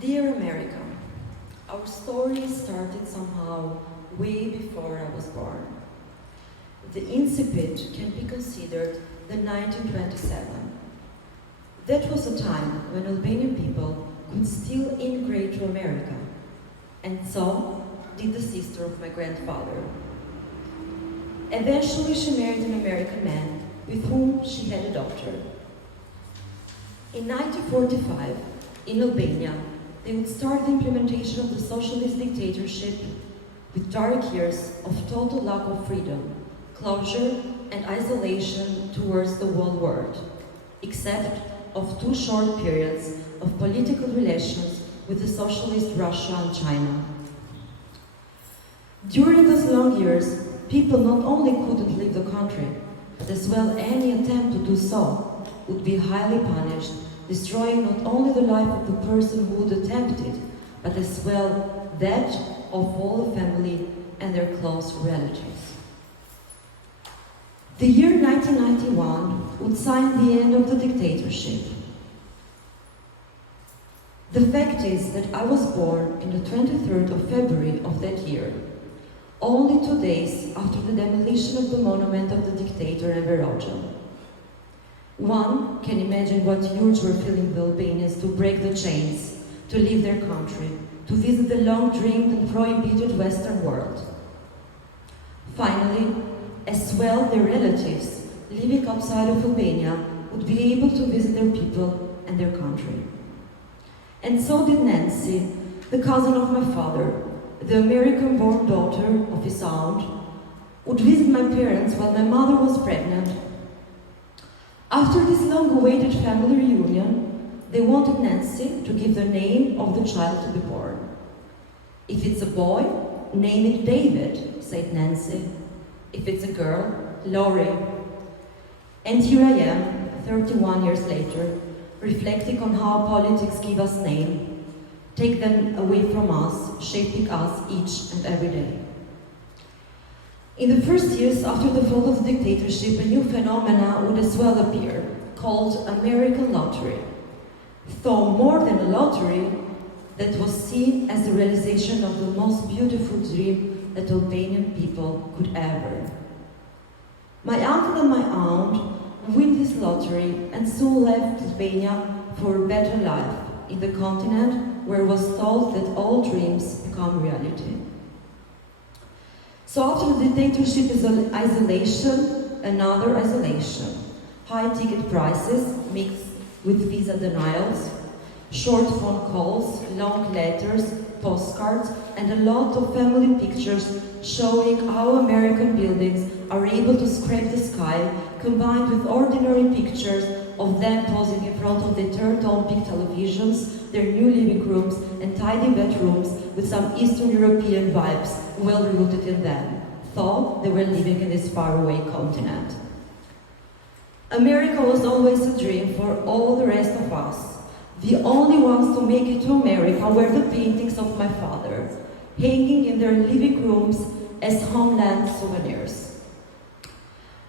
Dear America, our story started somehow way before I was born. The incipit can be considered the 1927. That was a time when Albanian people could still immigrate to America, and so did the sister of my grandfather. Eventually she married an American man with whom she had a daughter. In 1945, in Albania, they would start the implementation of the socialist dictatorship with dark years of total lack of freedom, closure, and isolation towards the whole world, except of 2 short periods of political relations with the socialist Russia and China. During those long years, people not only couldn't leave the country, but as well any attempt to do so would be highly punished, destroying not only the life of the person who would attempt it, but as well that of all the family and their close relatives. The year 1991 would sign the end of the dictatorship. The fact is that I was born on the 23rd of February of that year, only 2 days after the demolition of the monument of the dictator Enver Hoxha. One can imagine what urge were feeling the Albanians to break the chains, to leave their country, to visit the long-dreamed and prohibited Western world. Finally, as well, their relatives living outside of Albania would be able to visit their people and their country. And so did Nancy, the cousin of my father, the American-born daughter of his aunt, would visit my parents while my mother was pregnant. After this long-awaited family reunion, they wanted Nancy to give the name of the child to be born. If it's a boy, name it David, said Nancy. If it's a girl, Laurie. And here I am, 31 years later, reflecting on how politics give us name, take them away from us, shaping us each and every day. In the first years after the fall of the dictatorship, a new phenomenon would as well appear, called American lottery. Though more than a lottery, that was seen as the realization of the most beautiful dream that Albanian people could ever. My uncle and my aunt win this lottery and soon left Albania for a better life in the continent where it was told that all dreams become reality. So after the dictatorship is isolation, another isolation. High ticket prices mixed with visa denials, short phone calls, long letters, postcards, and a lot of family pictures showing how American buildings are able to scrape the sky, combined with ordinary pictures of them posing in front of their third-tone big televisions, their new living rooms, and tidy bedrooms with some Eastern European vibes well rooted in them, though they were living in this faraway continent. America was always a dream for all the rest of us. The only ones to make it to America were the paintings of my father, hanging in their living rooms as homeland souvenirs.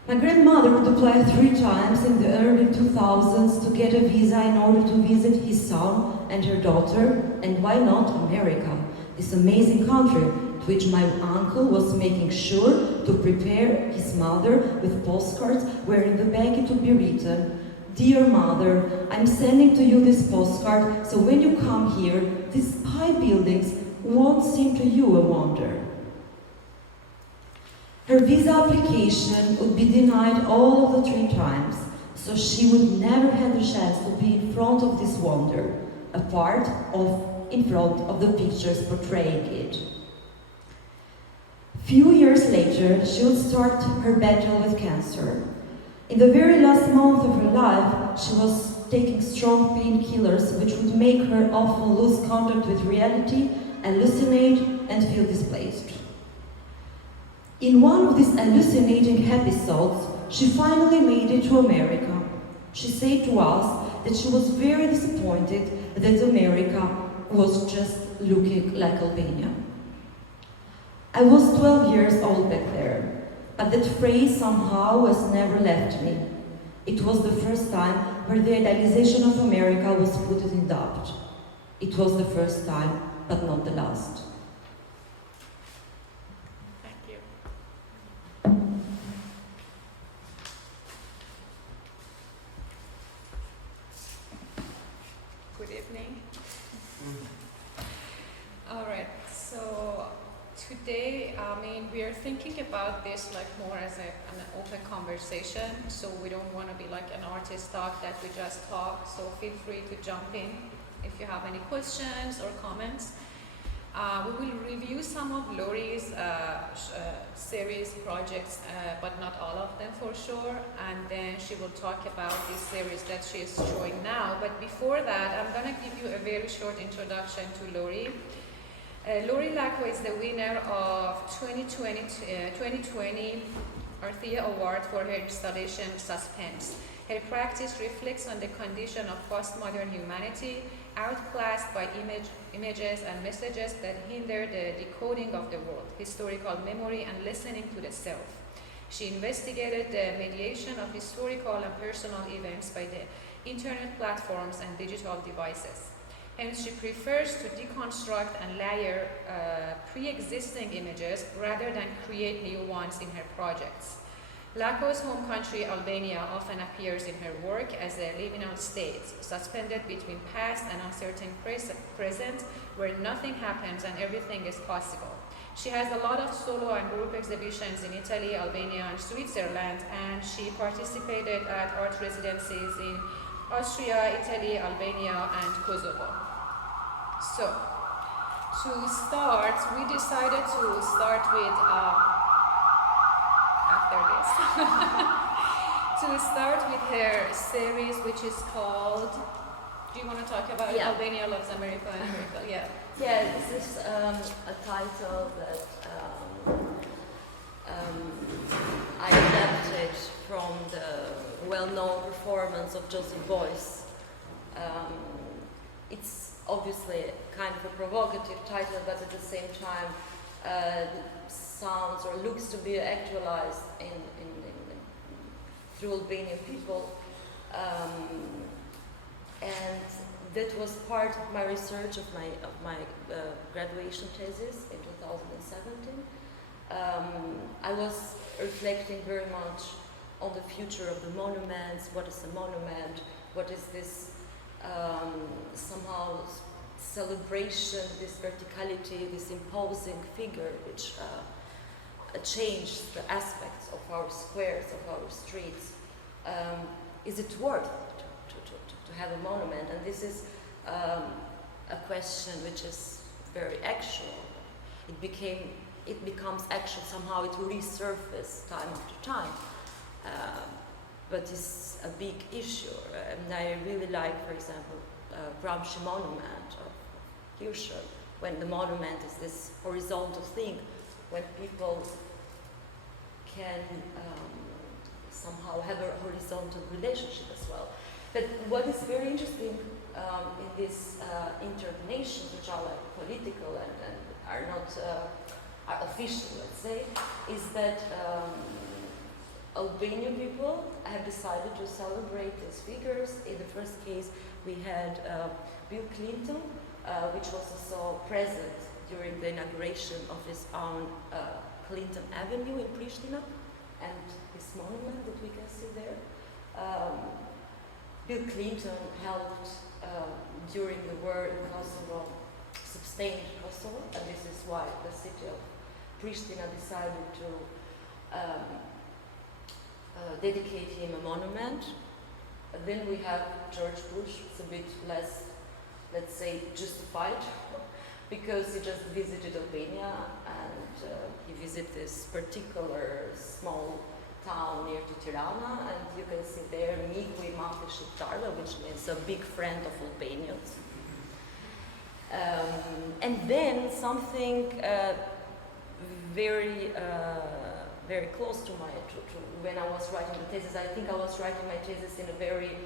My grandmother would apply 3 times in the early 2000s to get a visa in order to visit his son and her daughter, and why not America, this amazing country to which my uncle was making sure to prepare his mother with postcards where in the back it would be written, "Dear mother, I'm sending to you this postcard, so when you come here, these high buildings won't seem to you a wonder." Her visa application would be denied all of the 3 times, so she would never have the chance to be in front of this wonder, in front of the pictures portraying it. Few years later, she would start her battle with cancer. In the very last month of her life, she was taking strong painkillers which would make her often lose contact with reality, hallucinate, and feel displaced. In one of these hallucinating episodes, she finally made it to America. She said to us that she was very disappointed that America was just looking like Albania. I was 12 years old back there, but that phrase somehow has never left me. It was the first time where the idealization of America was put in doubt. It was the first time, but not the last. Thank you. Good evening. All right, so today, we are thinking about this like more as an open conversation. So we don't want to be like an artist talk that we just talk. So feel free to jump in if you have any questions or comments. We will review some of Lori's series projects, but not all of them for sure. And then she will talk about this series that she is showing now. But before that, I'm going to give you a very short introduction to Lori. Lori Lako is the winner of 2020 Arthea Award for her installation Suspense. Her practice reflects on the condition of postmodern humanity, outclassed by images and messages that hinder the decoding of the world, historical memory, and listening to the self. She investigated the mediation of historical and personal events by the internet platforms and digital devices. Hence, she prefers to deconstruct and layer pre-existing images rather than create new ones in her projects. Lako's home country, Albania, often appears in her work as a liminal state, suspended between past and uncertain present, where nothing happens and everything is possible. She has a lot of solo and group exhibitions in Italy, Albania, and Switzerland, and she participated at art residencies in Austria, Italy, Albania, and Kosovo. So, to start, we decided to start with, after this, to start with her series, which is called, do you want to talk about Albania Loves America and America? Yeah. Yeah, this is a title that I adapted from the well-known performance of Joseph Beuys. It's obviously kind of a provocative title, but at the same time sounds or looks to be actualized through Albanian people. And that was part of my research of my graduation thesis in 2017. I was reflecting very much on the future of the monuments. What is a monument? What is this somehow celebration, this verticality, this imposing figure which changed the aspects of our squares, of our streets? Is it worth to have a monument? And this is a question which is very actual. It becomes actual somehow. It will resurface time after time. But it's a big issue. And I really like, for example, Gramsci monument of Hirscher, when the monument is this horizontal thing, when people can somehow have a horizontal relationship as well. But what is very interesting in these interminations, which are like political and are not are official, let's say, is that Albanian people have decided to celebrate these figures. In the first case, we had Bill Clinton, which was also present during the inauguration of his own Clinton Avenue in Pristina, and this monument that we can see there. Bill Clinton helped during the war in Kosovo, sustained Kosovo, and this is why the city of Pristina decided to dedicate him a monument. Then we have George Bush. It's a bit less, let's say, justified because he just visited Albania and he visited this particular small town near to Tirana, and you can see there Mikui Mate Shqiptarve, which means a big friend of Albanians. And then something very close to when I was writing the thesis. I think I was writing my thesis in a very,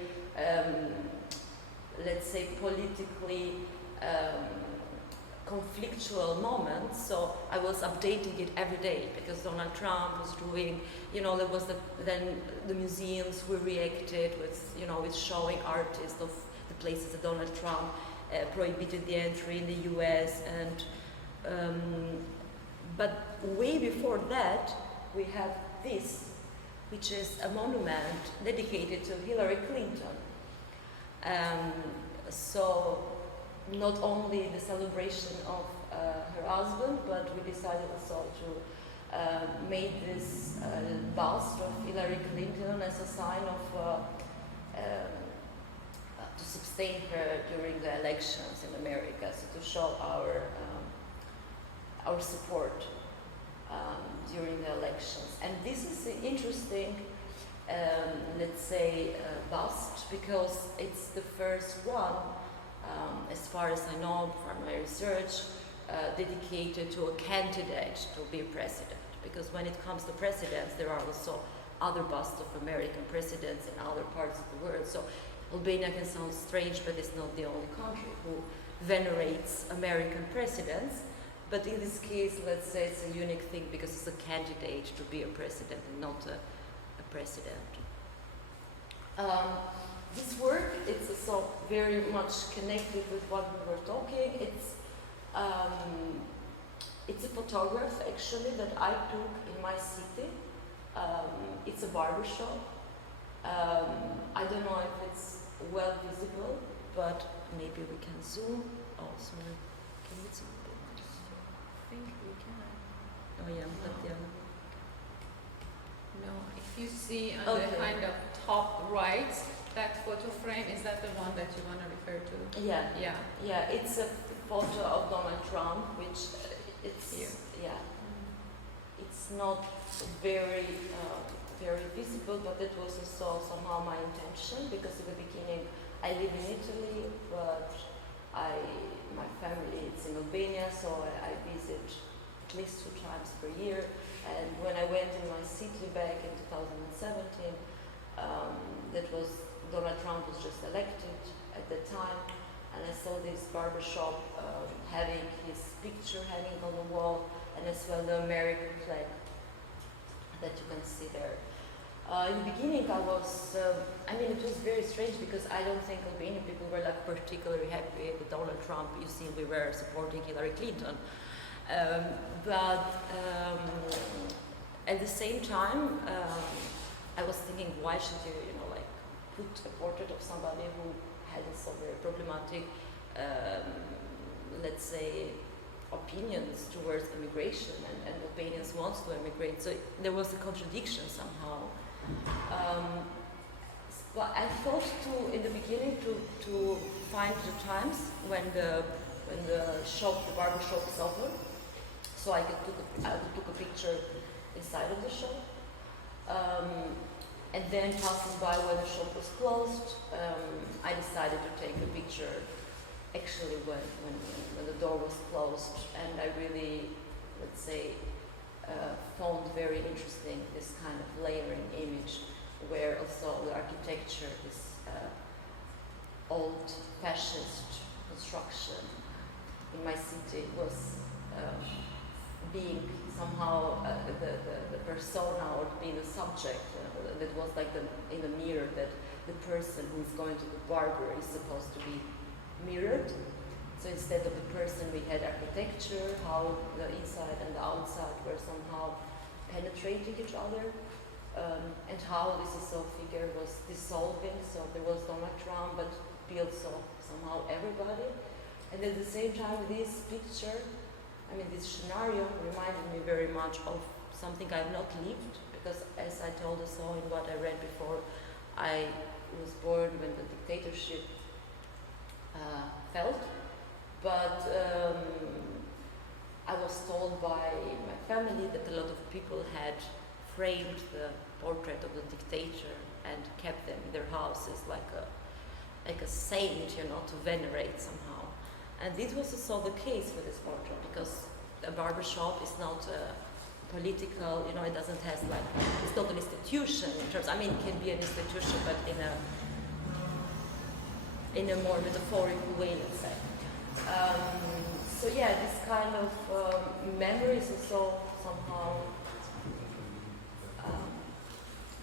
let's say, politically conflictual moment. So I was updating it every day because Donald Trump was doing, there was then the museums were reacted with, with showing artists of the places that Donald Trump prohibited the entry in the US, and but way before that we have this, which is a monument dedicated to Hillary Clinton. So not only the celebration of her husband, but we decided also to make this bust of Hillary Clinton as a sign of to sustain her during the elections in America, so to show our support during the elections. And this is an interesting, let's say, bust, because it's the first one, as far as I know from my research, dedicated to a candidate to be president. Because when it comes to presidents, there are also other busts of American presidents in other parts of the world. So Albania can sound strange, but it's not the only country who venerates American presidents. But in this case, let's say it's a unique thing because it's a candidate to be a president and not a president. This work, it's also very much connected with what we were talking. It's a photograph actually that I took in my city. It's a barbershop. I don't know if it's well visible, but maybe we can zoom. Oh, sorry. Can we zoom a bit? I think we can. Oh yeah, but yeah. No, if you see on the kind of top right, that photo frame, is that the one that you want to refer to? Yeah. Yeah. Yeah, it's a photo of Donald Trump, which it's here. Yeah. It's not very very visible, but it was also somehow my intention, because in the beginning I live in Italy, but my family is in Albania, so I visit at least 2 times per year. And when I went in my city back in 2017, that was Donald Trump was just elected at the time, and I saw this barbershop having his picture hanging on the wall, and as well the American flag that you can see there. In the beginning I was, it was very strange because I don't think Albanian people were like particularly happy with Donald Trump. You see, we were supporting Hillary Clinton. But at the same time, I was thinking, why should you, put a portrait of somebody who had a so very problematic, let's say, opinions towards immigration, and Albanians wants to immigrate. So there was a contradiction somehow. But I thought in the beginning to find the times when the barber shop is open, so I could took a picture inside of the shop. And then passing by when the shop was closed, I decided to take a picture actually when the door was closed, and I really, let's say, found very interesting this kind of layering image, where also the architecture is old fascist construction in my city was being somehow the persona, or being the subject that was like in the mirror, that the person who is going to the barber is supposed to be mirrored. So instead of the person, we had architecture, how the inside and the outside were somehow penetrating each other, and how this figure was dissolving. So there was Donald Trump, but also somehow everybody. And at the same time, this picture, this scenario reminded me very much of something I've not lived, because as I told us all in what I read before, I was born when the dictatorship fell. But I was told by my family that a lot of people had framed the portrait of the dictator and kept them in their houses like a saint, to venerate somehow. And this was also the case for this portrait, because a barbershop is not political, it doesn't have it's not an institution in terms, it can be an institution, but in a more metaphorical way, let's say. So yeah, this kind of memories also somehow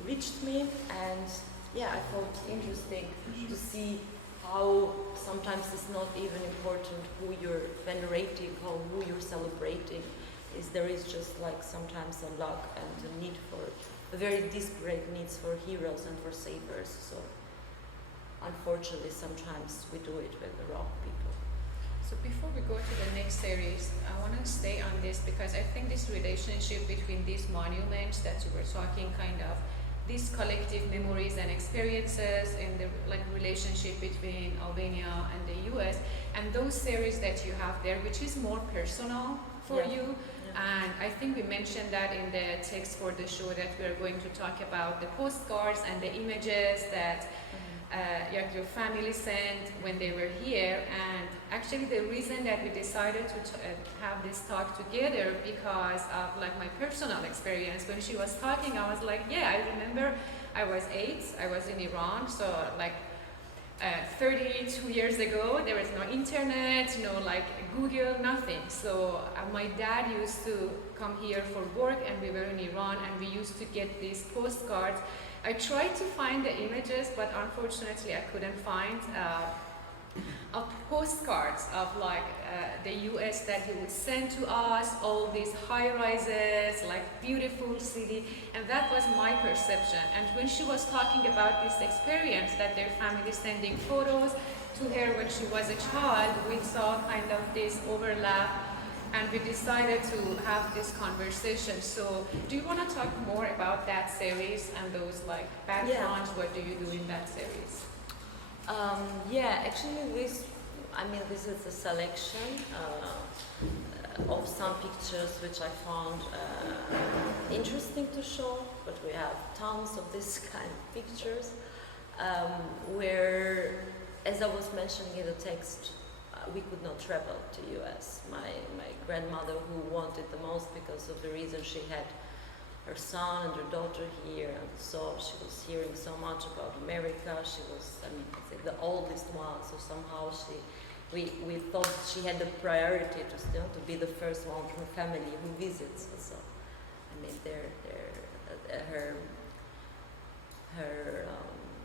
reached me, and yeah, I thought it interesting to see how sometimes it's not even important who you're venerating or who you're celebrating. There is just like sometimes a lack and a need for, a very disparate needs for heroes and for savers. So unfortunately sometimes we do it with the wrong people. So before we go to the next series, I want to stay on this because I think this relationship between these monuments that you were talking, kind of these collective memories and experiences in the relationship between Albania and the US, and those series that you have there, which is more personal for you. And I think we mentioned that in the text for the show that we are going to talk about the postcards and the images that your family sent when they were here. And actually the reason that we decided to have this talk together because of my personal experience. When she was talking, I was like, yeah, I remember I was 8, I was in Iran, so 32 years ago, there was no internet, no Google, nothing. So my dad used to come here for work, and we were in Iran, and we used to get these postcards. I tried to find the images, but unfortunately I couldn't find of postcards of the US that he would send to us, all these high rises, beautiful city, and that was my perception. And when she was talking about this experience that their family sending photos to her when she was a child, we saw kind of this overlap, and we decided to have this conversation. So do you want to talk more about that series and those backgrounds? What do you do in that series? Actually this is a selection of some pictures which I found interesting to show, but we have tons of this kind of pictures where, as I was mentioning in the text, we could not travel to US. My grandmother, who wanted the most because of the reason she had her son and her daughter here, and so she was hearing so much about America. She was, the oldest one, so somehow we thought she had the priority to be the first one from family who visits. So, her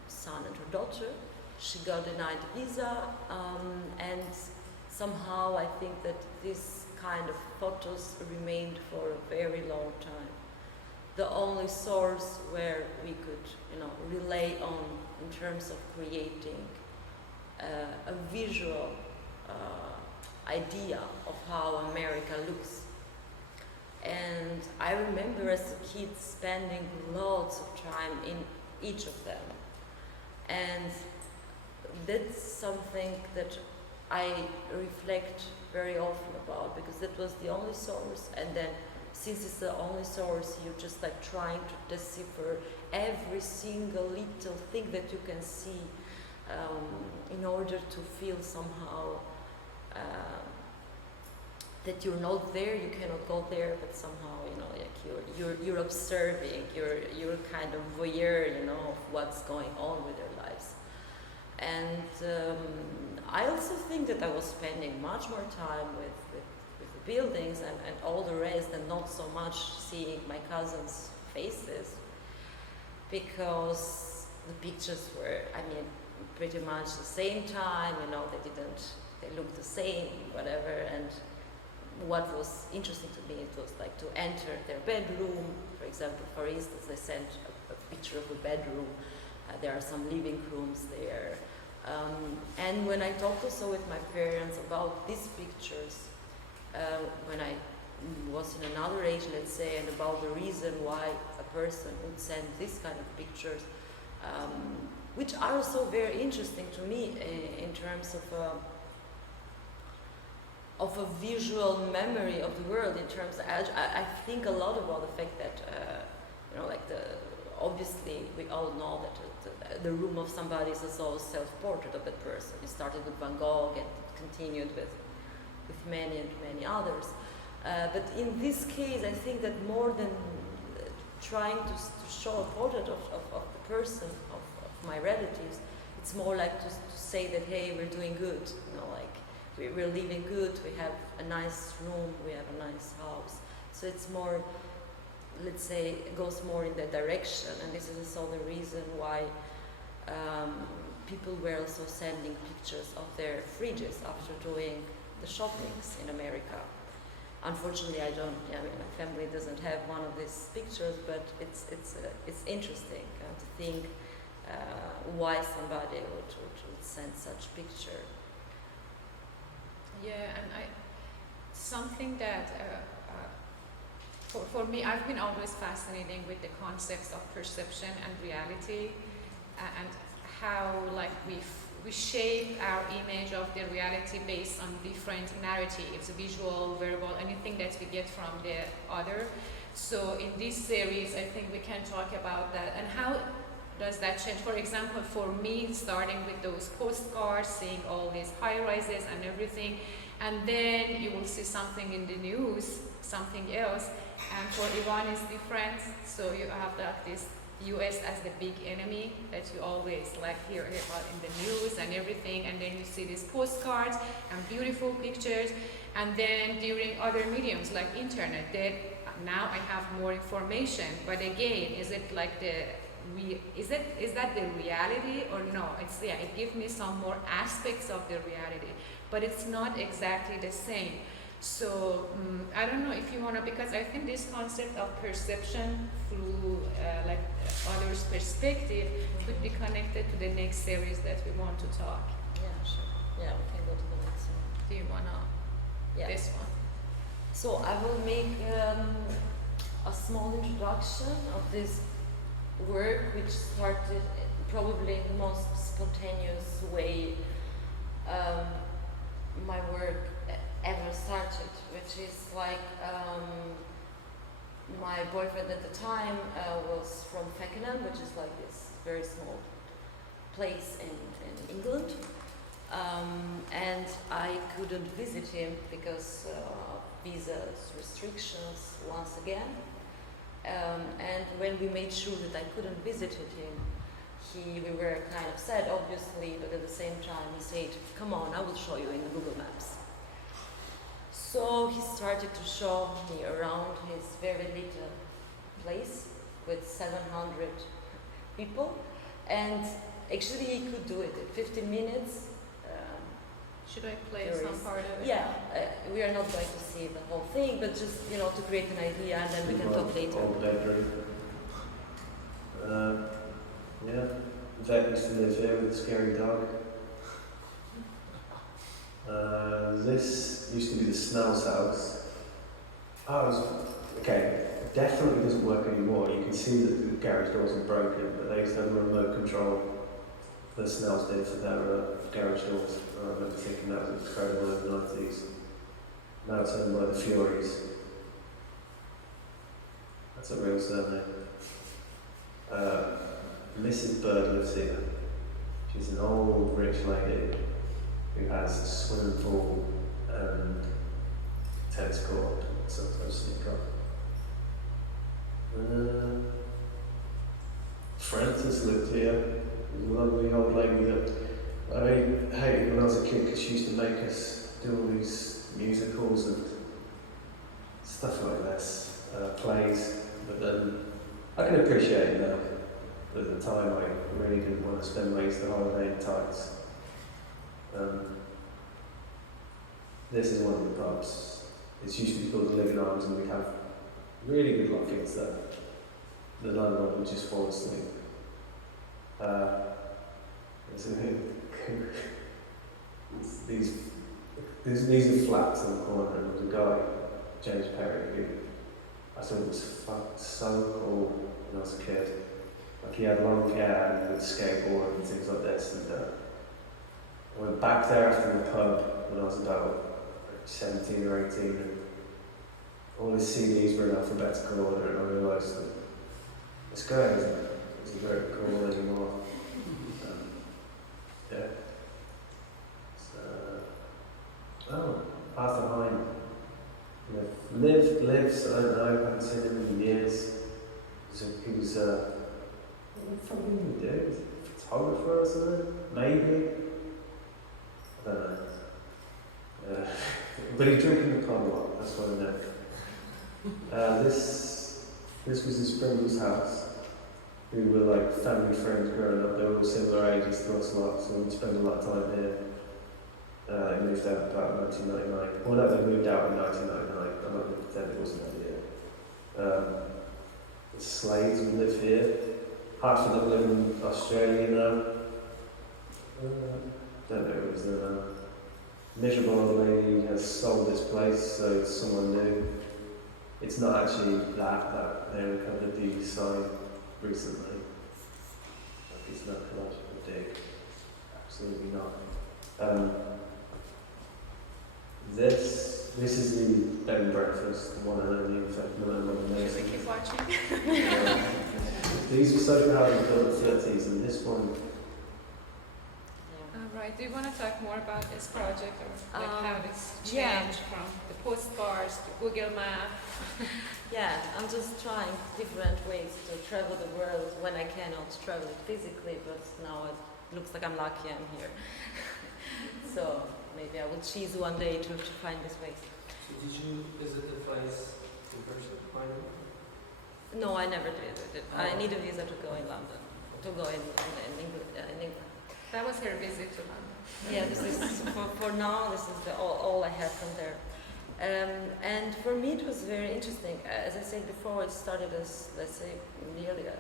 son and her daughter, she got denied visa, and somehow I think that this kind of photos remained for a very long time the only source where we could, rely on in terms of creating a visual idea of how America looks. And I remember as a kid spending lots of time in each of them. And that's something that I reflect very often about, because that was the only source. And then since it's the only source, you're just trying to decipher every single little thing that you can see in order to feel somehow that you're not there, you cannot go there, but somehow, you're observing, you're kind of voyeur, of what's going on with their lives. And I also think that I was spending much more time with the buildings and all the rest, and not so much seeing my cousins' faces, because the pictures were, pretty much the same time, they looked the same, whatever. And what was interesting to me, it was to enter their bedroom, for example. For instance, they sent a picture of a bedroom. There are some living rooms there. And when I talked also with my parents about these pictures, when I was in another age, let's say, and about the reason why a person would send this kind of pictures, which are also very interesting to me in terms of a visual memory of the world. In terms, I think a lot about the fact that, obviously we all know that the room of somebody is also a self-portrait of that person. It started with Van Gogh and continued with many and many others. But in this case, I think that more than trying to show a portrait of the person, of my relatives, it's more to say that, hey, we're doing good, we're living good, we have a nice room, we have a nice house. So it's more, let's say, it goes more in that direction. And this is also the reason why people were also sending pictures of their fridges after doing the shoppings in America. Unfortunately, I don't. I mean, my family doesn't have one of these pictures, but it's interesting to think why somebody would send such picture. Yeah, and something that for me, I've been always fascinating with the concepts of perception and reality, and how like we shape our image of the reality based on different narratives, visual, verbal, anything that we get from the other. So in this series, I think we can talk about that and how does that change. For example, for me, starting with those postcards, seeing all these high-rises and everything, and then you will see something in the news, something else, and for Iran is different. So you have like this US as the big enemy that you always like hear about in the news and everything, and then you see these postcards and beautiful pictures, and then during other mediums like internet, that now I have more information, but again, is it like is that the reality or no? It's it gives me some more aspects of the reality, but it's not exactly the same. So I don't know if you want to, because I think this concept of perception through like others' perspective could be connected to the next series that we want to talk. Yeah, sure. Yeah, we can go to the next one. Do you want to? Yeah. This one. So I will make a small introduction of this work, which started probably in the most spontaneous way my work ever started, which is like my boyfriend at the time was from Feckenham, which is like this very small place in England, and I couldn't visit him because visa restrictions once again. And when we made sure that I couldn't visit him, we were kind of sad, obviously, but at the same time he said, "Come on, I will show you in the Google Maps." So he started to show me around his very little place with 700 people, and actually he could do it in 15 minutes. Should I play some part of it? Yeah, we are not going to see the whole thing, but just to create an idea, and then we can talk later. Old bedroom. Yeah, Vet used to live here with a scary dog. This used to be the Snell's house. Okay, definitely doesn't work anymore. You can see that the garage doors are broken, but they used to have a remote control. The Snells did for their garage doors. I remember thinking that was incredible in the 90s. Now it's owned by the Furies. That's a real surname. Mrs. Bird lives here. She's an old rich lady who has a swimming pool and tennis court, sometimes sneak on. Frances lived here. A lovely old lady that I hated when I was a kid because she used to make us do all these musicals and stuff like this, plays, but then I can appreciate it now. But at the time I really didn't want to spend my Easter holiday in tights. This is one of the pubs. It used to be called the Living Arms, and we'd have really good luck against that. The landlord would just fall asleep. These are flats in the corner, and there was a guy, James Perry, who I thought was so cool when I was a kid. Like, he had long hair and he would skateboard and things like this. And I went back there after the pub when I was about 17 or 18, and all his CDs were in alphabetical order, and I realised that this guy isn't very cool anymore. Yeah. So, Arthur Hine. Lives, I don't know, I haven't seen him in years. He was what the fuck did he do? Was he a photographer or something? Maybe? I don't know. But he drank in the pub a lot, that's what I know. This was his brother's house. who were like family friends growing up. They were all similar ages to us lot, so we spent a lot of time here. They moved out about 1999. Well, no, they moved out in 1999. I'm not going to pretend it wasn't that year. The Slades would live here. Half of them live in Australia now. Don't know who's there now. Miserable old lady has sold this place, so it's someone new. It's not actually that they recovered the sign recently. Like it's not ecological dig. Absolutely not. This is the bed and breakfast, the one and only in fact, Should we keep watching? These were social housing built in the 30s, and this one. Right. Do you want to talk more about this project or like how it's changed from the postcards to Google Map? Yeah, I'm just trying different ways to travel the world when I cannot travel it physically, but now it looks like I'm lucky I'm here. So maybe I will choose one day to find this way. So did you visit the place in person finally? No, I never did. I need a visa to go in London, to go in England. That was her visit to London. Yeah, this is for now. This is all I have from there. And for me, it was very interesting. As I said before, it started as, let's say, nearly a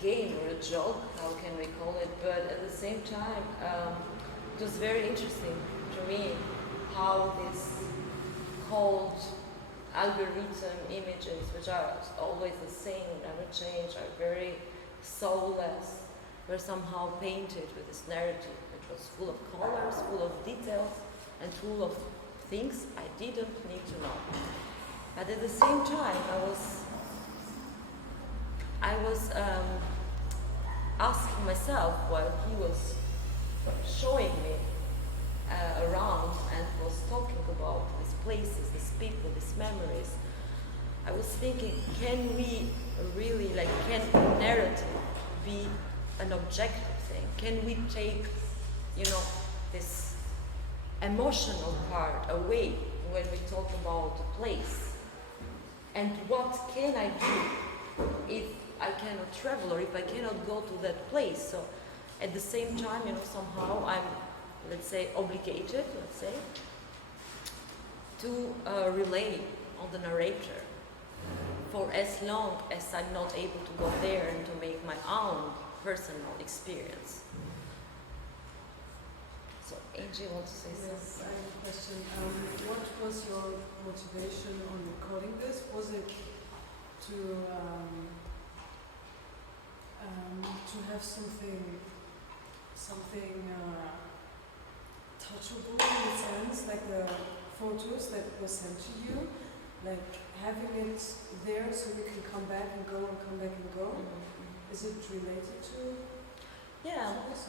game or a joke. How can we call it? But at the same time, it was very interesting to me how this cold algorithm images, which are always the same, never change, are very soulless, were somehow painted with this narrative, which was full of colors, full of details, and full of things I didn't need to know. But at the same time, I was asking myself while he was showing me around and was talking about these places, these people, these memories. I was thinking, can we really, can narrative be an objective thing? Can we take, this emotional part away when we talk about a place? And what can I do if I cannot travel or if I cannot go to that place? So at the same time, somehow I'm, let's say, obligated, to rely on the narrator for as long as I'm not able to go there and to make my own personal experience. So, Angie, you want to say something? Yes, I have a question. What was your motivation on recording this? Was it to have something touchable in a sense, like the photos that were sent to you, like having it there so you can come back and go and come back and go? Mm-hmm. Is it related to Yeah. this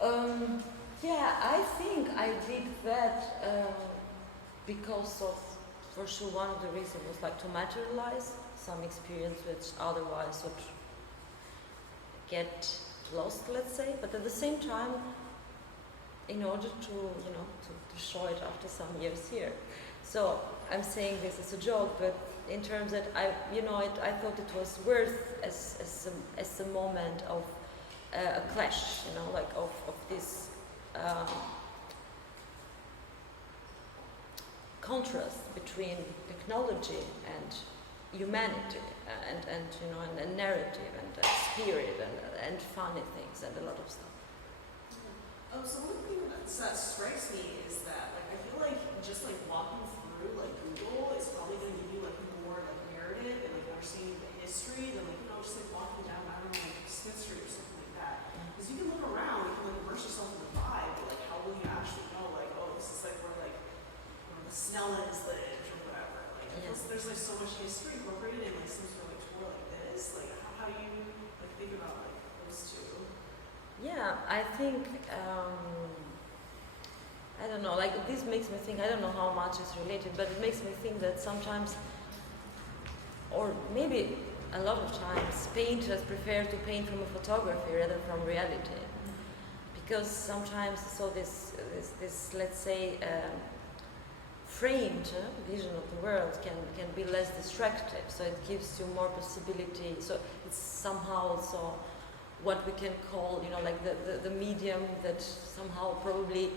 or? Yeah, I think I did that because of, for sure, one of the reasons was to materialize some experience which otherwise would get lost, let's say. But at the same time, in order to show it after some years here. So I'm saying this as a joke, but in terms that I thought it was worth as a moment of a clash, of this contrast between technology and humanity, and narrative and spirit and funny things and a lot of stuff. So one thing that strikes me is that I feel like just walking through Google is probably going to give you more narrative and understanding the history than just walking down Smith Street or something like that. Because you can look around, you can immerse yourself in the vibe, but how will you actually know this is where the Snellens lived or whatever? There's so much history incorporated in some sort of tour like this. How do you think about those two? Yeah, I think, I don't know, this makes me think, I don't know how much it's related, but it makes me think that sometimes, or maybe a lot of times, painters prefer to paint from a photography rather from reality. Because sometimes, this let's say, framed vision of the world can be less destructive. So it gives you more possibility. So it's somehow also what we can call, like the medium that somehow probably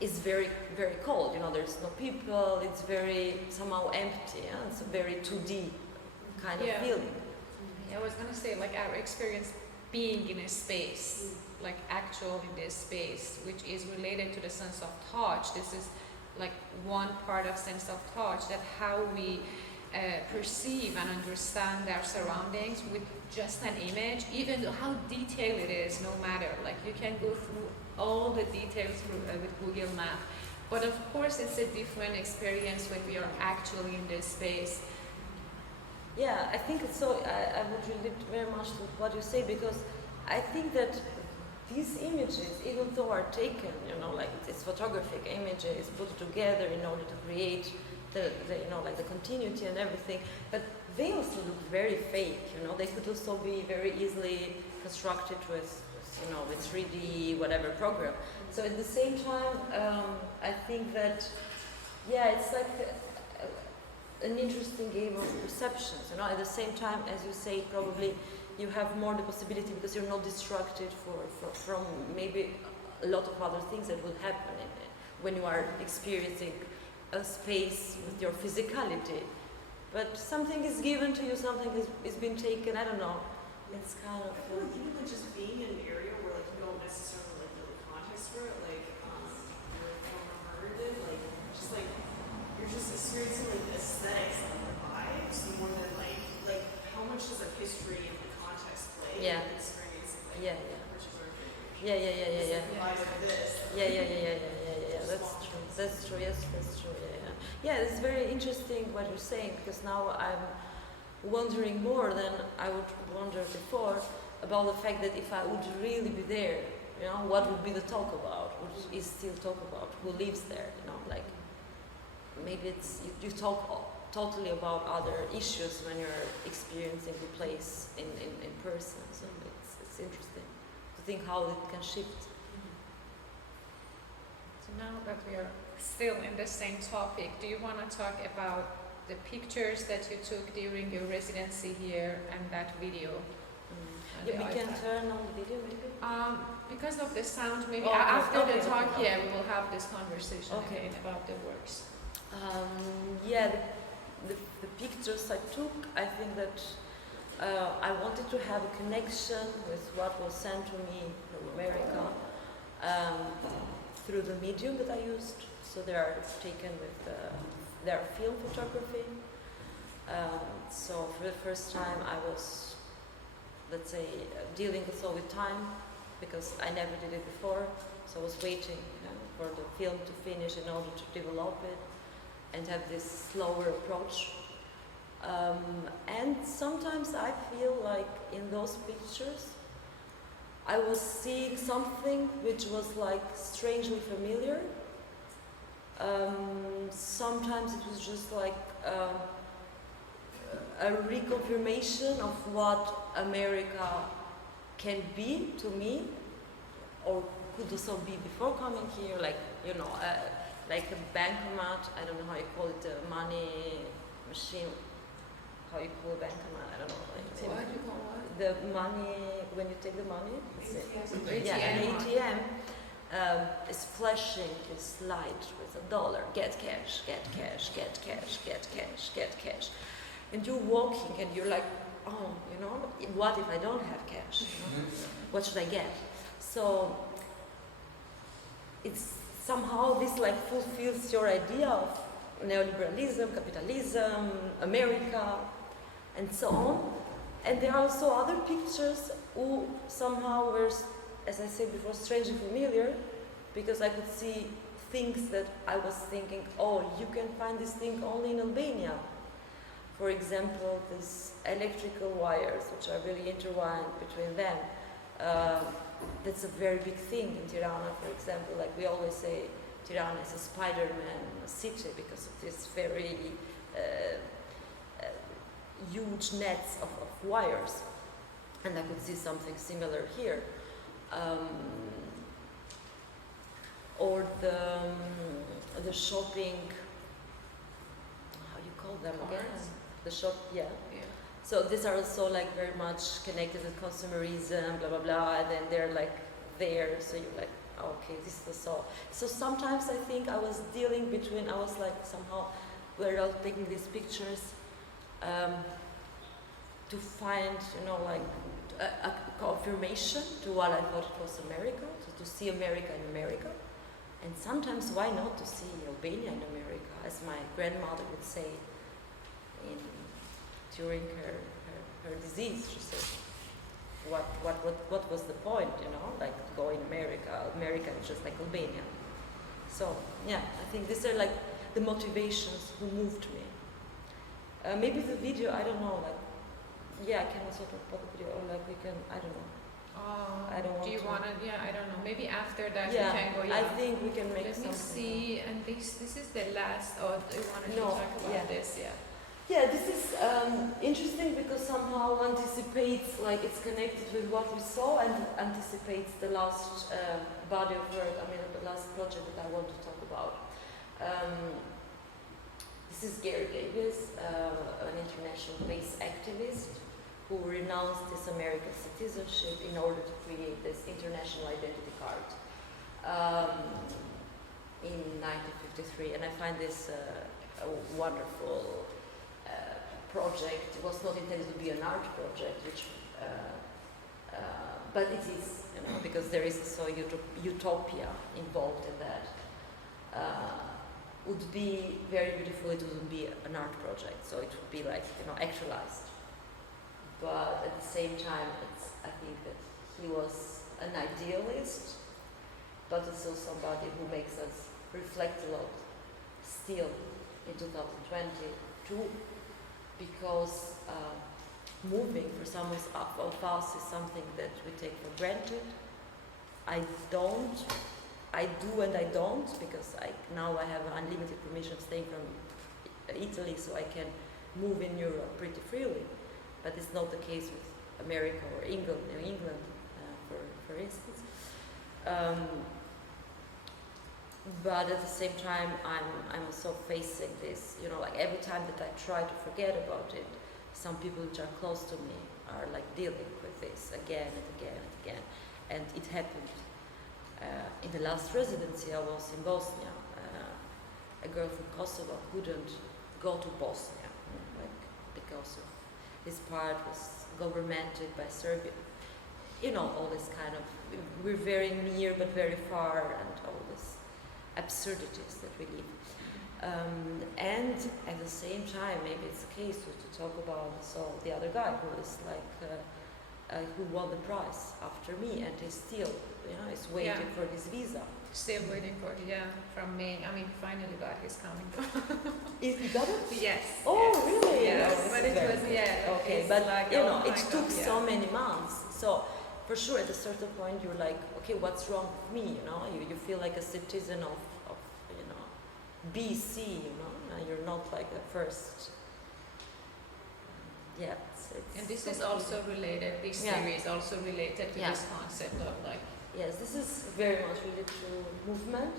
is very, very cold. There's no people, it's very somehow empty. It's a very 2D kind of feeling. I was gonna say, like, our experience being in a space, like actual in this space, which is related to the sense of touch. This is like one part of sense of touch, that how we perceive and understand our surroundings with just an image, even though how detailed it is, no matter. Like, you can go through all the details with Google Maps, but of course it's a different experience when we are actually in this space. Yeah, I think it's so. I would relate very much to what you say, because I think that these images, even though are taken, like it's photographic images put together in order to create the like the continuity and everything, but they also look very fake. They could also be very easily constructed with 3D whatever program. So at the same time, I think that it's like an interesting game of perceptions. At the same time, as you say, probably you have more the possibility, because you're not distracted from maybe a lot of other things that will happen when you are experiencing a space with your physicality. But something is given to you, something is been taken, I don't know. It's kind of... I feel like even like just being in an area where like you don't necessarily like know the context for it, like your former murder did, like just like you're just experiencing like the aesthetics and the vibes more than like how much does like history and the context play in the experience of like purchase or Yeah. the vibe of this. Yeah. That's true. Yes, that's true. Yeah. It's very interesting what you're saying, because now I'm wondering more than I would wonder before about the fact that if I would really be there, what would be the talk about? What is still talk about? Who lives there? Like maybe it's you talk totally about other issues when you're experiencing the place in person. So it's interesting to think how it can shift. So now that we are still in the same topic, do you want to talk about the pictures that you took during your residency here and that video? We can turn on the video maybe? Because of the sound, maybe Okay, after the okay, talk, okay. we will have this conversation again about the works. The pictures I took, I think that I wanted to have a connection with what was sent to me from America through the medium that I used. So they are taken with their film photography. So for the first time I was, let's say, dealing also with time, because I never did it before. So I was waiting for the film to finish in order to develop it and have this slower approach. And sometimes I feel like in those pictures I was seeing something which was like strangely familiar. Sometimes it was just like a reconfirmation of what America can be to me, or could also be before coming here, like like a bankomat. I don't know how you call it, a money machine. How you call a bankomat? I don't know. So how do you call what? The money, when you take the money. ATM. Yeah, an ATM is flashing its light with $1. Get cash, get cash, get cash, get cash, get cash. And you're walking and you're like, oh, what if I don't have cash? What should I get? So it's somehow this like fulfills your idea of neoliberalism, capitalism, America, and so on. And there are also other pictures who somehow were, as I said before, strangely familiar, because I could see things that I was thinking, oh, you can find this thing only in Albania. For example, these electrical wires, which are really intertwined between them. That's a very big thing in Tirana, for example. Like we always say, Tirana is a Spider-Man city because of these very huge nets of wires. And I could see something similar here. Or the shopping, how do you call them again? Carts. The shop, yeah. Yeah. So these are also like very much connected with consumerism, blah blah blah, and then they're like there, so you're like, oh, okay, this is so. So sometimes I think I was dealing between, I was like somehow, we're all taking these pictures to find, you know, like a confirmation to what I thought it was America, to see America in America. And sometimes why not to see Albania in America, as my grandmother would say during her disease. She said, what was the point, you know, like go in America is just like Albania. So yeah, I think these are like the motivations who moved me. Maybe the video, I don't know, like, yeah, I can also talk about the video, or like we can, I don't know. I don't want do you to. want to, yeah, I don't know, maybe after that Yeah, we can go, I think we can make Let me something. see, and this is the last, or do you wanted No, to talk about yeah. this, yeah. Yeah, this is interesting because somehow anticipates, like it's connected with what we saw and anticipates the last body of work, I mean the last project that I want to talk about. This is Gary Davis, an international peace activist who renounced his American citizenship in order to create this international identity card in 1953. And I find this a wonderful project. It was not intended to be an art project, which, but it is, you know, because there is so utopia involved in that. Would be very beautiful. It wouldn't be an art project, so it would be like, you know, actualized. But at the same time, I think that he was an idealist, but also somebody who makes us reflect a lot still in 2022, because moving for some of us is something that we take for granted. I do and I don't, because now I have unlimited permission staying from Italy, so I can move in Europe pretty freely. But it's not the case with America or England, for instance. But at the same time, I'm also facing this, you know, like every time that I try to forget about it, some people which are close to me are like dealing with this again and again and again. And it happened in the last residency. I was in Bosnia. A girl from Kosovo couldn't go to Bosnia, like, because of this part was governmented by Serbia. You know, all this kind of, we're very near but very far, and all this absurdities that we live. And at the same time, maybe it's the case to talk about the other guy who is like, who won the prize after me, and is still, you know, is waiting for his visa. Still waiting for, from May. I mean, finally got his coming. Is he got it? Yes. Oh, yes. really? Yes, No, but this it is was, very okay, it's but like, you oh know, my it took God, so many months. So for sure, at a certain point, you're like, okay, what's wrong with me? You know, you feel like a citizen of you know, BC. You know, you're not like the first. Yeah. And this is also related. This theory is also related to this concept of like. Yes, this is very much related to movement.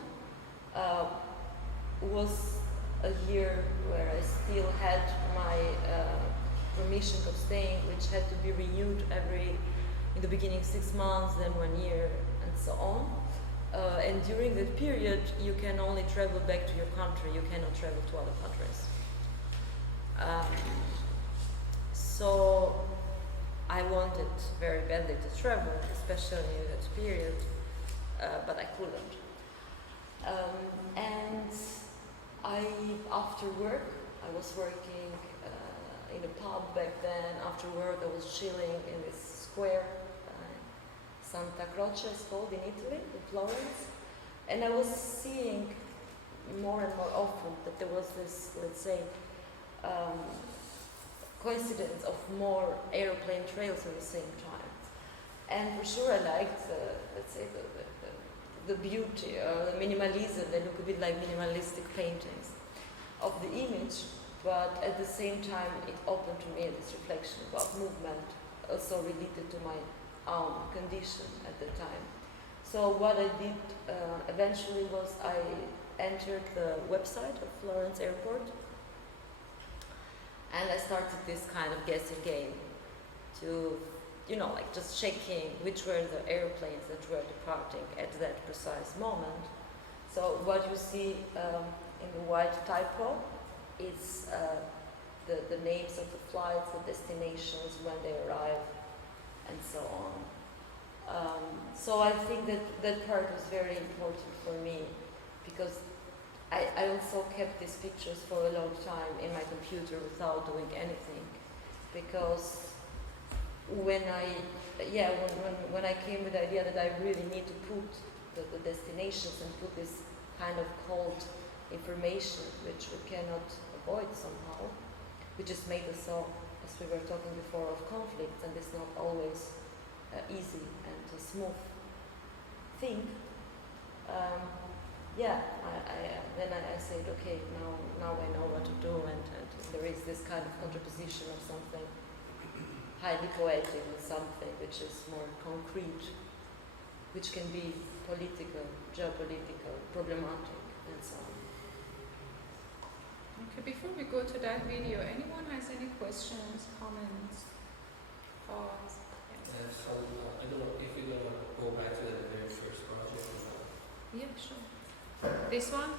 Was a year where I still had my permission of staying, which had to be renewed in the beginning 6 months, then 1 year, and so on. And during that period, you can only travel back to your country. You cannot travel to other countries. So I wanted very badly to travel, especially in that period, but I couldn't. And after work, I was working in a pub back then. After work, I was chilling in this square, Santa Croce is called in Italy, in Florence. And I was seeing more and more often that there was this, let's say, coincidence of more aeroplane trails at the same time. And for sure I liked, let's say, the beauty, the minimalism. They look a bit like minimalistic paintings of the image, but at the same time it opened to me this reflection about movement, also related to my own condition at the time. So what I did eventually was I entered the website of Florence Airport, and I started this kind of guessing game to, like just checking which were the airplanes that were departing at that precise moment. So what you see in the white typo is the names of the flights, the destinations, when they arrive, and so on. So I think that part was very important for me, because I also kept these pictures for a long time in my computer without doing anything, because when I came with the idea that I really need to put the destinations and put this kind of cold information which we cannot avoid somehow, which is made us so, as we were talking before, of conflict, and it's not always easy and a smooth thing. Then I said, okay, now I know what to do, and there is this kind of contraposition of something highly poetic with something which is more concrete, which can be political, geopolitical, problematic, and so on. Okay, before we go to that video, anyone has any questions, comments, thoughts? Yes. I don't know if you're gonna go back to that very first project or not. Yeah, sure. This one?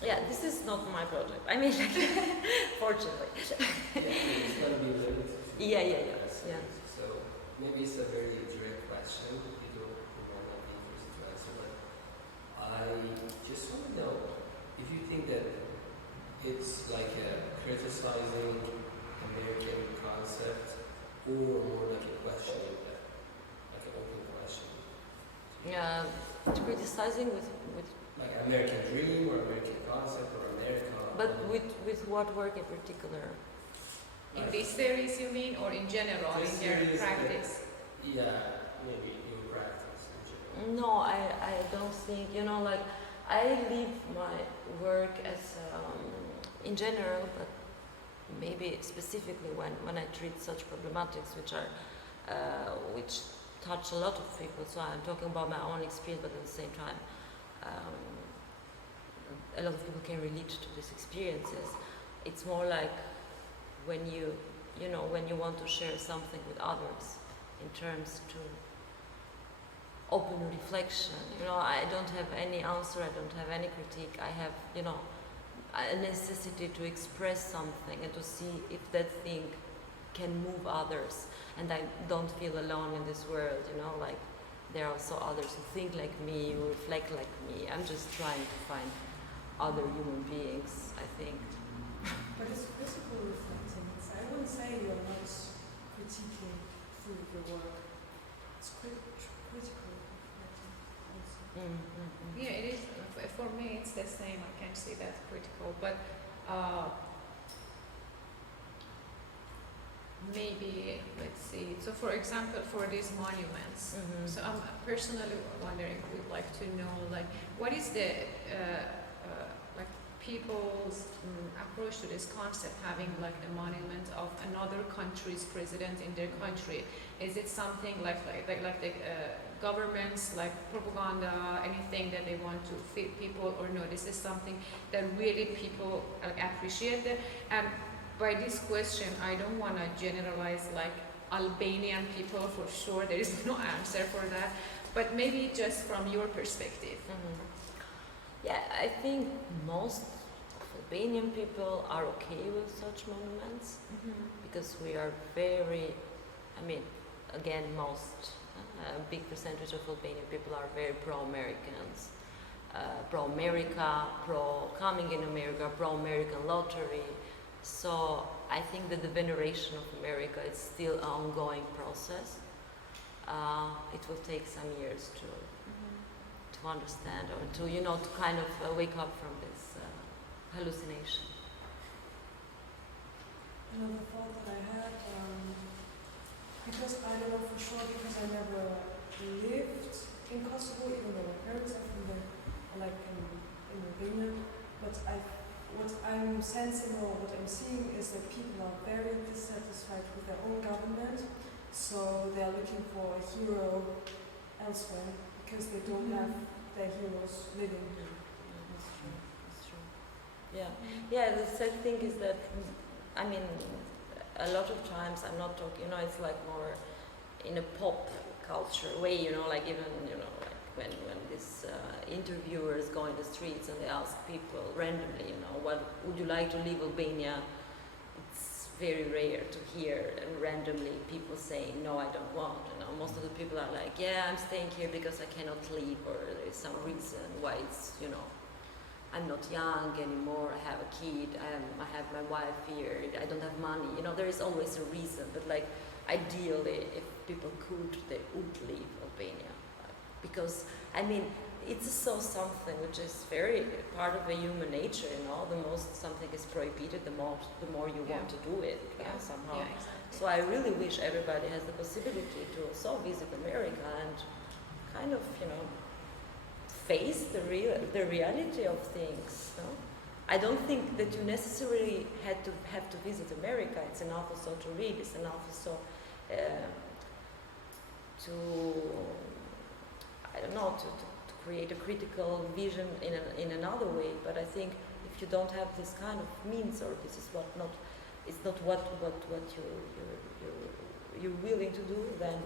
Yeah, this is not my project. I mean, fortunately. It's gonna be limited to Yeah. So maybe it's a very direct question. People who might not be interested to answer, but I just want to know if you think that it's like a criticizing American concept, or more like a questioning that, like an open question. Yeah, criticizing with Like American dream or American concept or America. but with what work in particular? In this series, you mean, or in general, This in your series, practice? Yeah, maybe in practice in general. No, I don't think, like I live my work as in general, but maybe specifically when I treat such problematics which are which touch a lot of people. So I'm talking about my own experience, but at the same time a lot of people can relate to these experiences. It's more like when when you want to share something with others in terms to open reflection. I don't have any answer, I don't have any critique. I have, a necessity to express something and to see if that thing can move others, and I don't feel alone in this world, like there are also others who think like me, who reflect like me. I'm just trying to find other human beings, I think. But it's critical reflecting. I wouldn't say you're not critiquing through your work. It's critical reflecting also. Yeah, it is. For me, it's the same. I can see that critical, but maybe, let's see. So, for example, for these monuments, so I'm personally wondering, would like to know, like, what is the like people's approach to this concept, having like a monument of another country's president in their country? Is it something like the governments, like propaganda, anything that they want to feed people, or no, this is something that really people like appreciate it? And by this question, I don't want to generalize like Albanian people for sure. There is no answer for that, but maybe just from your perspective. Yeah, I think most of Albanian people are okay with such monuments, because we are very, again, a big percentage of Albanian people are very pro-Americans, pro-America, pro-coming in America, pro-American lottery. So I think that the veneration of America is still an ongoing process. It will take some years to understand, or to to kind of wake up from this hallucination. Another thought that I had, because I don't know for sure, because I never lived in Kosovo, even though my parents are from there, like in Albania, but what I'm sensing or what I'm seeing is that people are very dissatisfied with their own government, so they are looking for a hero elsewhere, because they don't have that he was living in. That's true. That's true. Yeah. Yeah. The sad thing is that, I mean, a lot of times I'm not talking. You know, it's like more in a pop culture way. You know, like even like when these interviewers go in the streets and they ask people randomly, what would you like to leave Albania? It's very rare to hear and randomly people saying no, I don't want. Most of the people are like, yeah, I'm staying here because I cannot leave, or there's some reason why it's I'm not young anymore. I have a kid. I have my wife here. I don't have money. There is always a reason. But like ideally, if people could, they would leave Albania, because I mean it's so something which is very part of a human nature. The most something is prohibited, the more you want to do it somehow. Yeah, exactly. So I really wish everybody has the possibility to also visit America and kind of face the reality of things. No? I don't think that you necessarily have to visit America. It's enough also to read. It's enough also to I don't know to create a critical vision in another way. But I think if you don't have this kind of means, or this is it's not what you're willing to do, then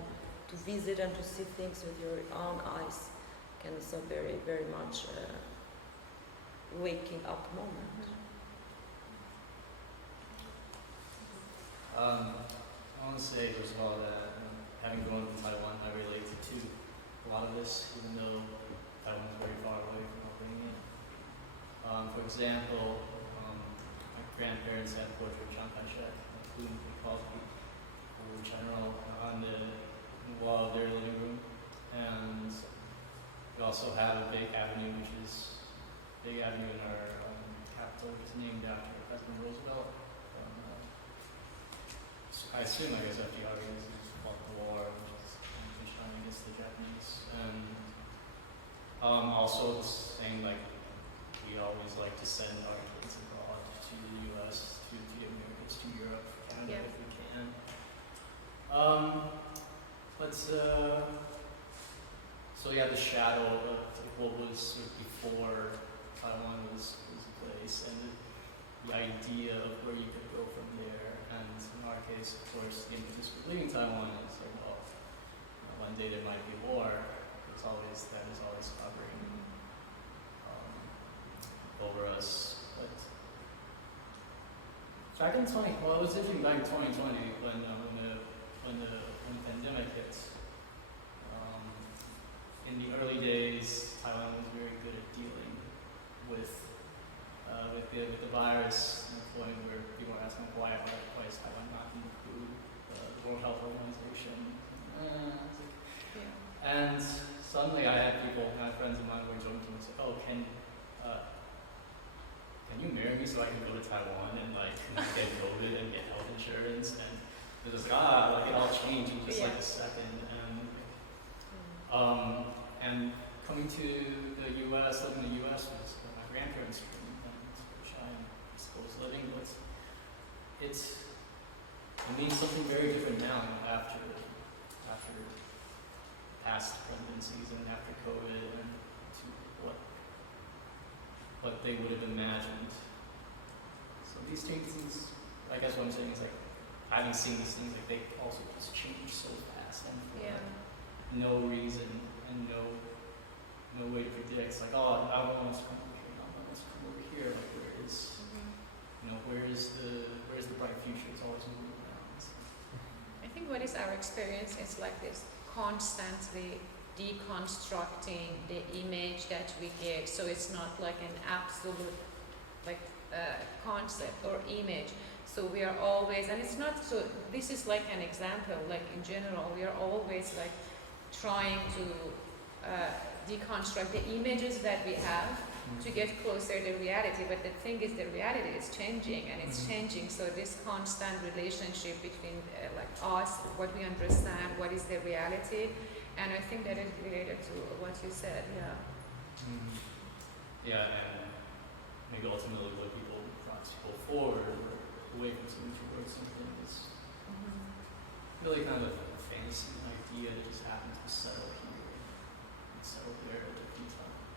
to visit and to see things with your own eyes can also very, very much waking up moment. I want to say first of all that having grown up in Taiwan, I relate to a lot of this, even though Taiwan is very far away from Albania. For example, my grandparents had portrait of Chiang Kai-shek, including coffee in general, on the wall of their living room. And we also have a big avenue, which is a big avenue in our capital, which is named after President Roosevelt. I assume, FDR is fought the war, which is China against the Japanese. And also saying we always like to send our kids abroad to the U.S., to the Americas, to Europe, Canada if we can. So the shadow of what was sort of before Taiwan was a place, and the idea of where you could go from there. And in our case, of course, the impetus for leaving Taiwan is one day there might be war. That is always hovering over us. But back in it was interesting back in 2020 when the pandemic hit. In the early days, Taiwan was very good at dealing with the virus, to the point where people are asking why is Taiwan not in the World Health Organization? And suddenly I had friends of mine who were joking and said, "Oh, can you marry me so I can go to Taiwan and get COVID and get health insurance?" And it was like, it all changed in just a second. And coming to the U.S., living in the U.S. was my grandparents' dream, which I am supposed living with. It means something very different now after past presidencies and after COVID, and to what they would have imagined. So these changes, I guess what I'm saying is having seen these things, they also just change so fast and for no reason and no way to predict. It's I want us to come over here, I want us to come over here. Where's the bright future? It's always moving around. So. I think what is our experience is this constantly deconstructing the image that we get, so it's not an absolute concept or image. So we are always, and it's not so, this is an example, in general, we are always trying to deconstruct the images that we have to get closer to reality. But the thing is, the reality is changing, and it's changing. So this constant relationship between us, what we understand, what is the reality, and I think that is related to what you said. Yeah, and maybe ultimately what people want to go forward or away from something towards something is really kind of a fantasy, an idea that just happens to settle here and settle there at a different time.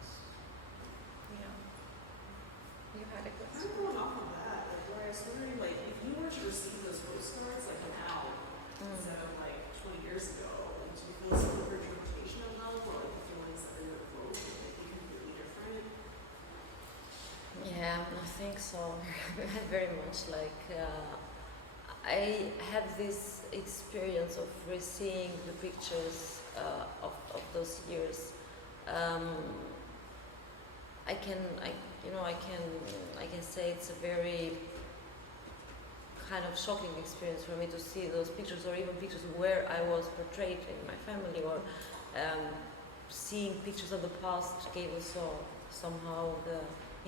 so very much like I had this experience of seeing the pictures of those years. I can say it's a very kind of shocking experience for me to see those pictures, or even pictures where I was portrayed in my family, or seeing pictures of the past gave also somehow the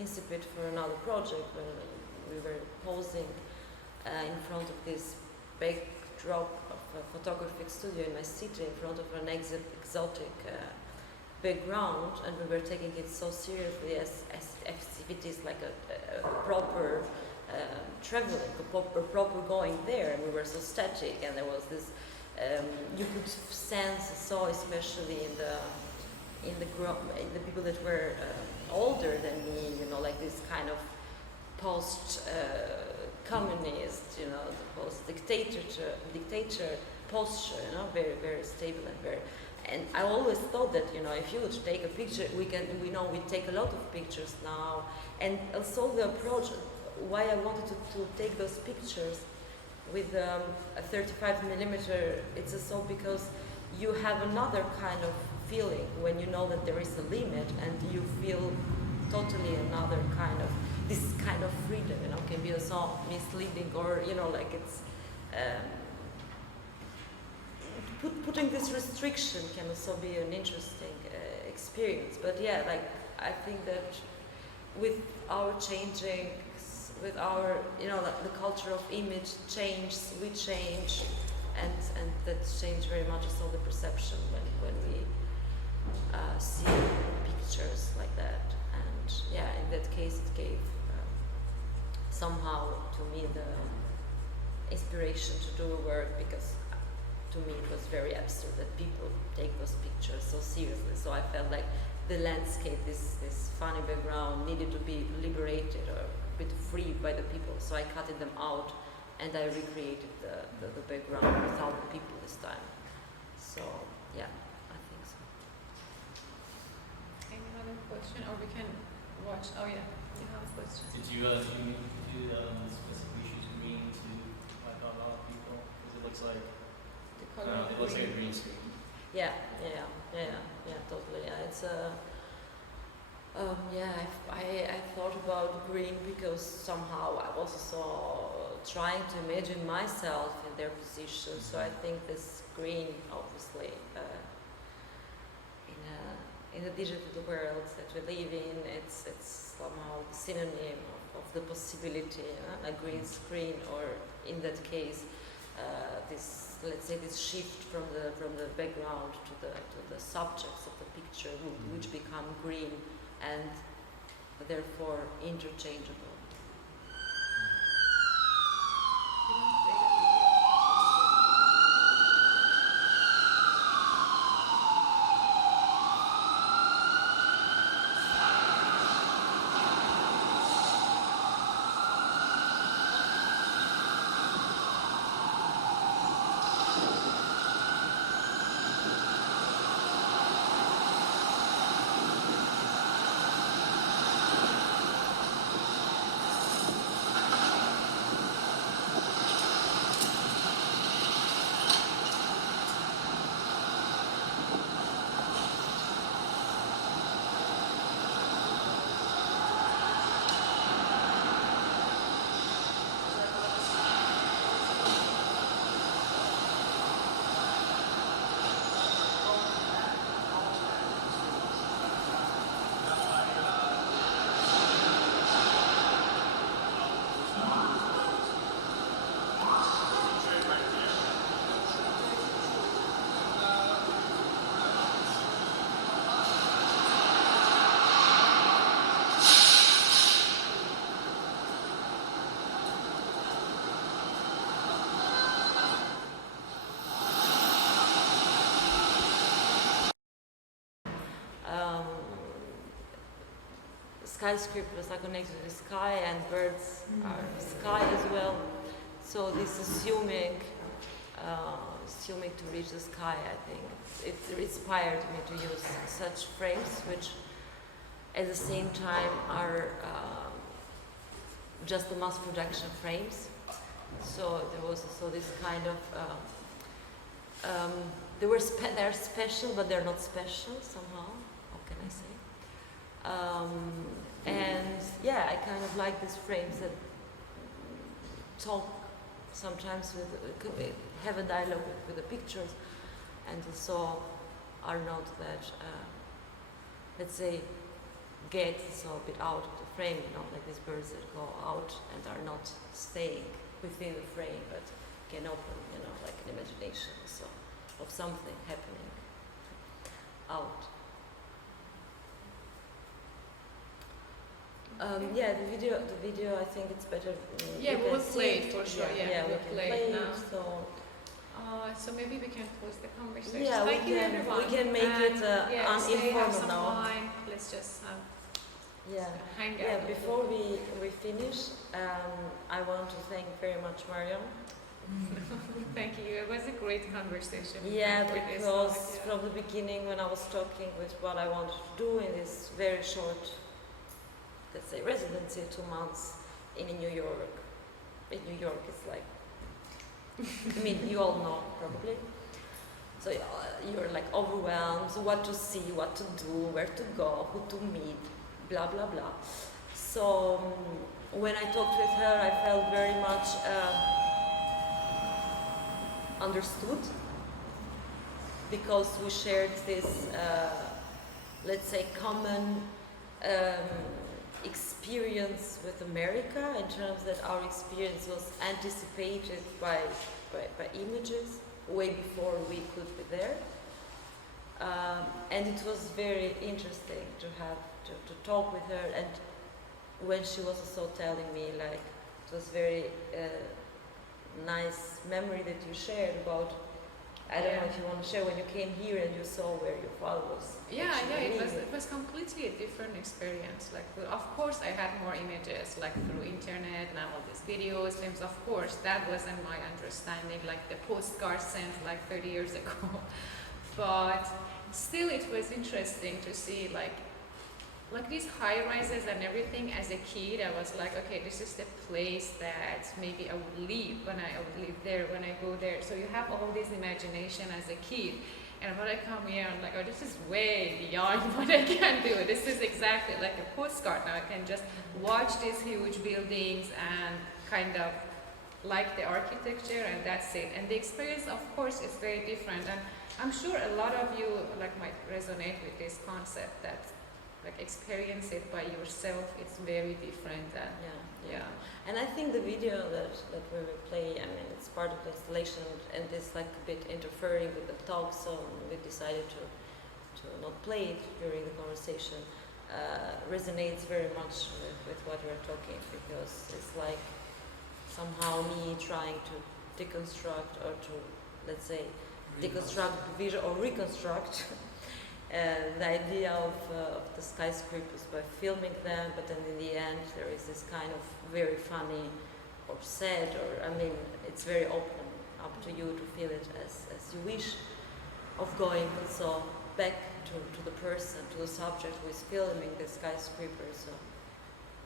incipit for another project when we were posing in front of this backdrop of a photographic studio in my city, in front of an exotic background, and we were taking it so seriously as activities like a proper traveling, a proper going there, and we were so static, and there was this you could sense so, especially in the people that were older than me, like this kind of post communist, post dictator posture, very, very stable and very. And I always thought that, if you would take a picture, we take a lot of pictures now. And also the approach, why I wanted to take those pictures with a 35mm, it's also because you have another kind of feeling when you know that there is a limit, and you feel totally another kind of, this kind of freedom, can be also misleading, or, like it's, putting this restriction can also be an interesting experience. But yeah, like I think that with our changing, with our, the culture of image changes, we change, and that changed very much also the perception when we see pictures like that. And yeah, in that case it gave somehow to me the inspiration to do a work, because to me it was very absurd that people take those pictures so seriously. So I felt like the landscape, this funny background, needed to be liberated or a bit free by the people. So I cutted them out, and I recreated the background without the people this time. So yeah, I think so. Any other question, or we can watch? Oh yeah, you have a question. Did you specifically choose green to wipe out a lot of people? Because it looks like it looks like a green screen. Yeah, totally. Yeah, it's a. I thought about green because somehow I was also trying to imagine myself in their position. So I think this green, obviously, in a digital world that we live in, it's somehow the synonym of the possibility, a green screen, or in that case, this shift from the background to the subjects of the picture, which become green and therefore interchangeable. Skyscrapers are connected to the sky, and birds are sky as well. So this assuming to reach the sky, I think it inspired me to use such frames, which at the same time are just the mass production frames. So there was also this kind of they're special, but they're not special somehow. How can I say? And yeah, I kind of like these frames that talk sometimes have a dialogue with the pictures, and also are not that let's say get so a bit out of the frame, like these birds that go out and are not staying within the frame, but can open, like an imagination so of something happening out. Yeah, the video. I think it's better. Yeah, we will play it for sure. Yeah, we will can play it now. So maybe we can close the conversation. yeah, Thank you, everyone. we can make it stay, have informal some now. wine. Let's just hang out. Yeah. Before we finish, I want to thank very much Maryam. Thank you. It was a great conversation. Yeah, for this because talk, from the beginning, when I was talking with what I wanted to do in this very short, let's say, residency, 2 months in New York. In New York, it's like, I mean, you all know probably. So you're like overwhelmed, what to see, what to do, where to go, who to meet, blah, blah, blah. So when I talked with her, I felt very much understood, because we shared this, let's say, common experience with America, in terms that our experience was anticipated by images way before we could be there. And it was very interesting to have to talk with her, and when she was also telling me, like, it was very nice memory that you shared about, I don't know if you want to share when you came here and you saw where your father was. It was completely a different experience. Like, well, of course I had more images, like through internet and all these videos, films. Of course, that wasn't my understanding, like the postcards sent like 30 years ago. But still, it was interesting to see like these high rises and everything. As a kid, I was like, okay, this is the place that maybe I would live when I would live there, when I go there. So you have all this imagination as a kid. And when I come here, I'm like, oh, this is way beyond what I can do. This is exactly like a postcard. Now I can just watch these huge buildings and kind of like the architecture, and that's it. And the experience, of course, is very different. And I'm sure a lot of you might resonate with this concept that experience it by yourself. It's very different. And And I think the video that we will play, I mean, it's part of the installation, and it's like a bit interfering with the talk, so we decided to not play it during the conversation. Resonates very much with what we're talking, because it's like somehow me trying to deconstruct, or to, let's say, deconstruct the vision or reconstruct the idea of the skyscrapers by filming them, but then in the end there is this kind of very funny or sad, or I mean, it's very open, up to you to feel it as you wish, of going also back to the person, to the subject who is filming the skyscraper. So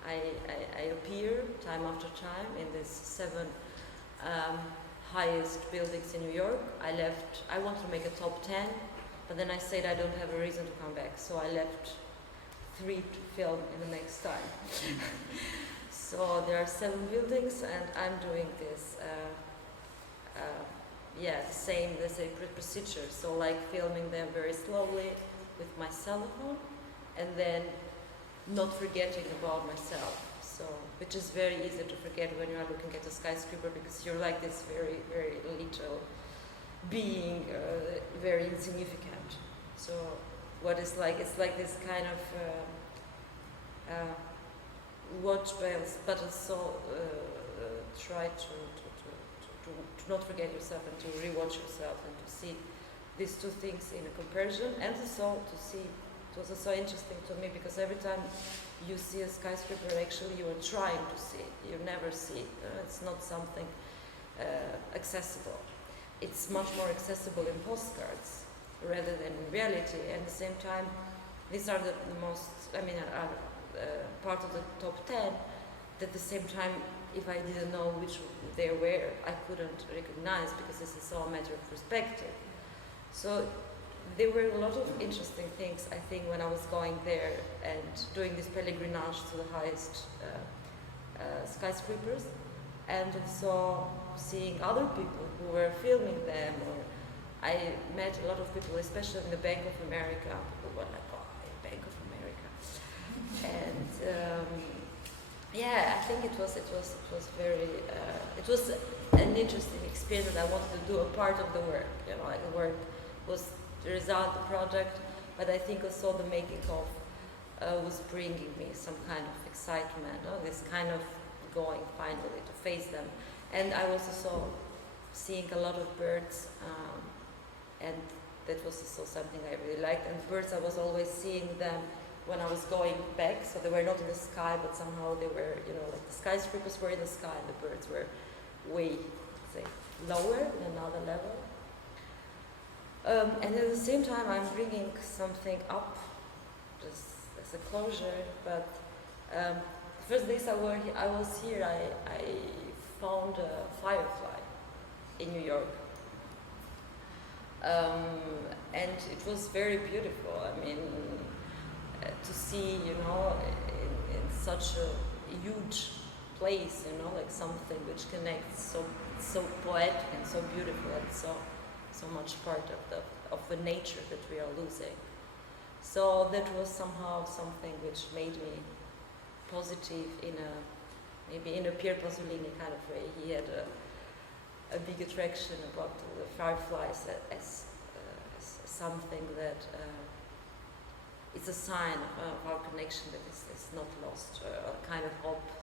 I appear time after time in these 7 highest buildings in New York. I wanted to make a top 10, but then I said I don't have a reason to come back, so I left 3 to film in the next time. So there are 7 buildings, and I'm doing this, the same, let's say, procedure. So like filming them very slowly with my cell phone, and then not forgetting about myself. So, which is very easy to forget when you are looking at a skyscraper, because you're like this very, very little being, very insignificant. So what is like, it's like this kind of watch bells, but also try to not forget yourself, and to rewatch yourself, and to see these 2 things in a comparison, and also to see. It was also interesting to me, because every time you see a skyscraper, actually you are trying to see it. You never see it. It's not something accessible. It's much more accessible in postcards rather than in reality. And at the same time, these are the most, I mean, are part of the top 10, at the same time, if I didn't know which they were, I couldn't recognize, because this is all a matter of perspective. So there were a lot of interesting things, I think, when I was going there and doing this pellegrinage to the highest skyscrapers, and also seeing other people who were filming them. Or I met a lot of people, especially in the Bank of America. People were like, "Oh, Bank of America," and yeah, I think it was very it was an interesting experience that I wanted to do a part of the work. You know, like the work was the result, the project, but I think also the making of was bringing me some kind of excitement, this kind of going finally to face them. And I was also seeing a lot of birds, and that was also something I really liked. And birds, I was always seeing them when I was going back, so they were not in the sky, but somehow they were, you know, like the skyscrapers were in the sky and the birds were way, say, lower, in another level. And at the same time, I'm bringing something up, just as a closure, but the first days I was here, I found a firefly in New York. And it was very beautiful. I mean, to see, you know, in such a huge place, you know, like something which connects so poetic and so beautiful and so much part of the nature that we are losing. So that was somehow something which made me positive maybe in a Pier Pasolini kind of way. He had a big attraction about the fireflies as something that it's a sign of our connection that is not lost, a kind of hope